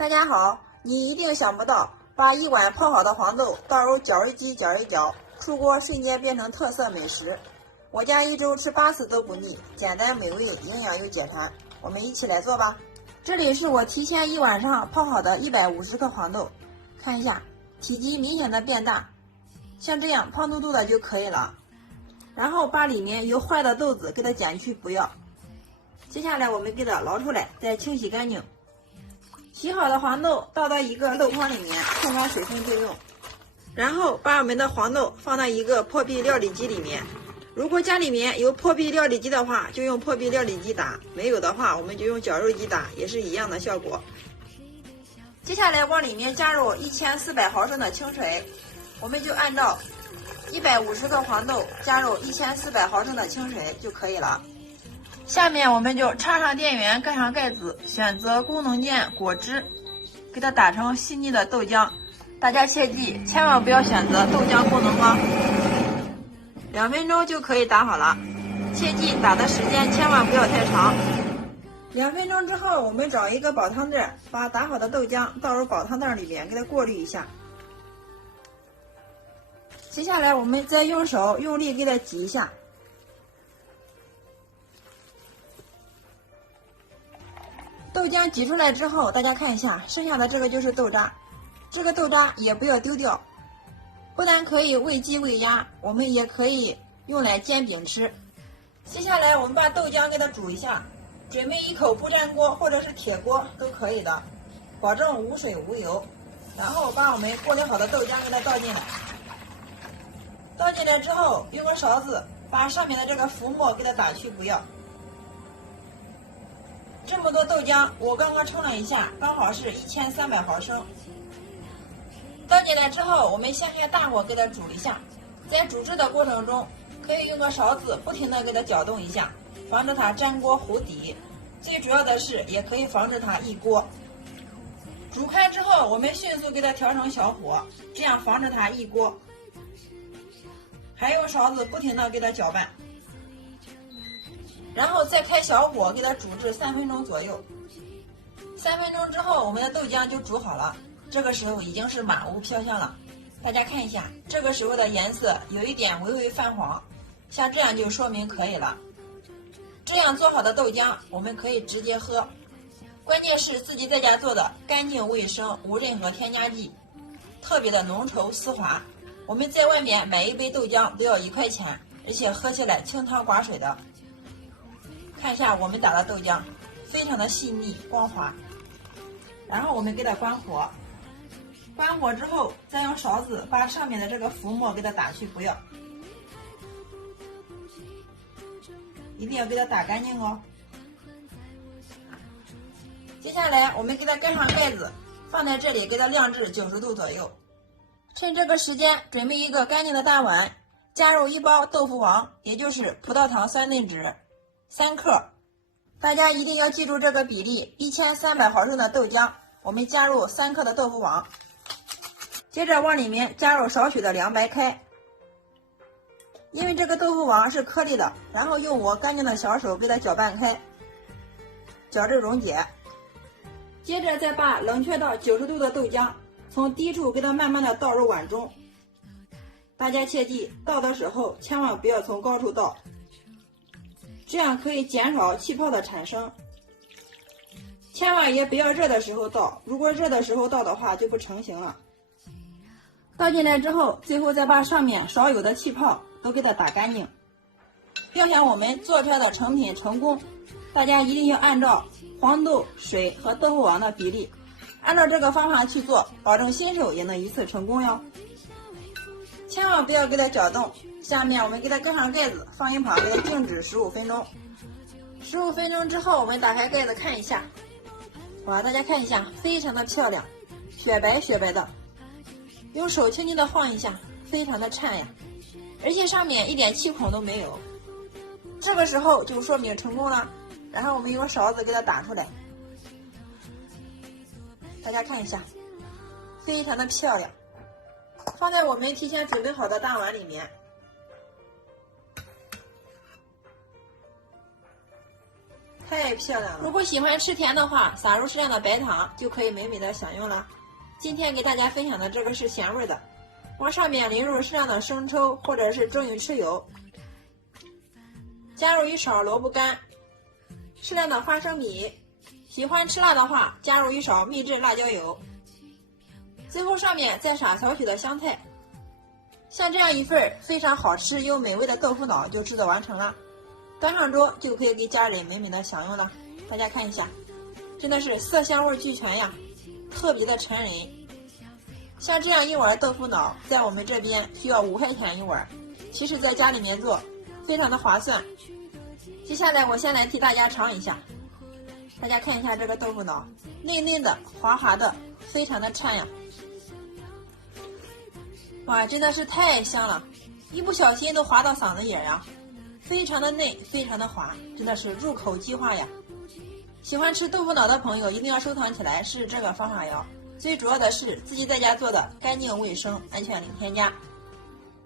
大家好，你一定想不到，把一碗泡好的黄豆倒入搅拌机搅一搅，出锅瞬间变成特色美食。我家一周吃8次都不腻，简单美味，营养又解馋。我们一起来做吧。这里是我提前1晚上泡好的150克黄豆，看一下，体积明显的变大，像这样胖嘟嘟的就可以了。然后把里面有坏的豆子给它剪去不要。接下来我们给它捞出来，再清洗干净。洗好的黄豆倒到一个豆筐里面，控干水分备用。然后把我们的黄豆放到一个破壁料理机里面。如果家里面有破壁料理机的话，就用破壁料理机打；没有的话，我们就用绞肉机打，也是一样的效果。接下来往里面加入1400毫升的清水，我们就按照150克黄豆加入1400毫升的清水就可以了。下面我们就插上电源，盖上盖子，选择功能键果汁，给它打成细腻的豆浆。大家切记，千万不要选择豆浆功能哦。2分钟就可以打好了，切记打的时间千万不要太长。2分钟之后，我们找一个保汤袋，把打好的豆浆倒入保汤袋里面，给它过滤一下。接下来我们再用手用力给它挤一下。豆浆挤出来之后，大家看一下，剩下的这个就是豆渣，这个豆渣也不要丢掉，不但可以喂鸡喂鸭，我们也可以用来煎饼吃。接下来我们把豆浆给它煮一下，准备一口不粘锅或者是铁锅都可以的，保证无水无油。然后把我们过滤好的豆浆给它倒进来，倒进来之后，用个勺子把上面的这个浮沫给它打去不要。这么多豆浆，我刚刚称了一下，刚好是1300毫升。倒进来之后，我们先开大火给它煮一下。在煮制的过程中，可以用个勺子不停的给它搅动一下，防止它粘锅糊底。最主要的是，也可以防止它溢锅。煮开之后，我们迅速给它调成小火，这样防止它溢锅。还用勺子不停的给它搅拌。然后再开小火给它煮至3分钟左右。3分钟之后，我们的豆浆就煮好了。这个时候已经是满屋飘香了。大家看一下，这个时候的颜色有一点微微泛黄，像这样就说明可以了。这样做好的豆浆，我们可以直接喝。关键是自己在家做的，干净卫生，无任何添加剂，特别的浓稠丝滑。我们在外面买一杯豆浆都要1块钱，而且喝起来清汤寡水的。看一下我们打的豆浆，非常的细腻光滑。然后我们给它关火，关火之后再用勺子把上面的这个浮沫给它打去不要，一定要给它打干净哦。接下来我们给它盖上盖子，放在这里给它晾至90度左右。趁这个时间，准备一个干净的大碗，加入1包豆腐王，也就是葡萄糖酸内酯3克。大家一定要记住这个比例，1300毫升的豆浆，我们加入3克的豆腐王。接着往里面加入少许的凉白开，因为这个豆腐王是颗粒的，然后用我干净的小手给它搅拌开，搅至溶解。接着再把冷却到90度的豆浆从低处给它慢慢的倒入碗中。大家切记，倒的时候千万不要从高处倒，这样可以减少气泡的产生。千万也不要热的时候倒，如果热的时候倒的话就不成型了。倒进来之后，最后再把上面少有的气泡都给它打干净。要想我们做出来的成品成功，大家一定要按照黄豆、水和豆腐王的比例，按照这个方法去做，保证新手也能一次成功哟。千万不要给它搅动。下面我们给它盖上盖子，放一旁给它静止15分钟。15分钟之后，我们打开盖子看一下，哇，大家看一下，非常的漂亮，雪白雪白的。用手轻轻的晃一下，非常的颤呀，而且上面一点气孔都没有。这个时候就说明成功了。然后我们用勺子给它打出来，大家看一下，非常的漂亮。放在我们提前准备好的大碗里面。太漂亮了。如果喜欢吃甜的话，撒入适量的白糖就可以美美的享用了。今天给大家分享的这个是咸味的，往上面淋入适量的生抽或者是蒸鱼豉油，加入1勺萝卜干，适量的花生米，喜欢吃辣的话加入1勺秘制辣椒油，最后上面再撒少许的香菜。像这样一份非常好吃又美味的豆腐脑就制作完成了，端上桌就可以给家人美美的享用了。大家看一下，真的是色香味俱全呀，特别的馋人。像这样一碗豆腐脑在我们这边需要5块钱一碗，其实在家里面做非常的划算。接下来我先来替大家尝一下，大家看一下这个豆腐脑，嫩嫩的滑滑的，非常的馋呀。哇，真的是太香了，一不小心都滑到嗓子眼呀，非常的嫩，非常的滑，真的是入口即化呀。喜欢吃豆腐脑的朋友一定要收藏起来，试这个方法哟。最主要的是自己在家做的干净卫生，安全零添加。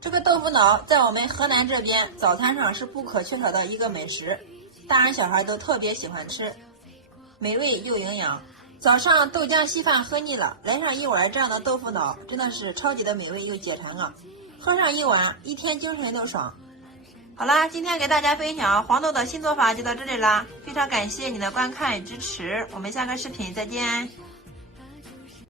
这个豆腐脑在我们河南这边早餐上是不可缺少的一个美食，大人小孩都特别喜欢吃，美味又营养。早上豆浆稀饭喝腻了，来上一碗这样的豆腐脑，真的是超级的美味又解馋啊！喝上一碗，一天精神都爽。好啦，今天给大家分享黄豆的新做法就到这里啦，非常感谢你的观看与支持，我们下个视频再见。